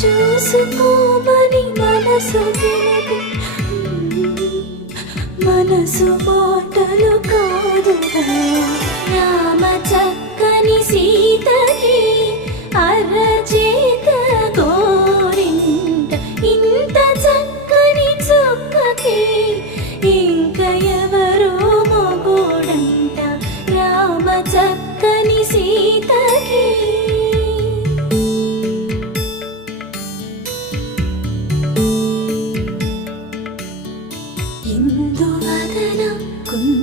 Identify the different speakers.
Speaker 1: చూసుకోమని మనసు తెలిపి మనసు మాటలు కాదు. రామ చక్కని సీతని అరచేత కోరింట. ఇంత చక్కని చొక్కకి ഇന്ദുവദനം കുന്ന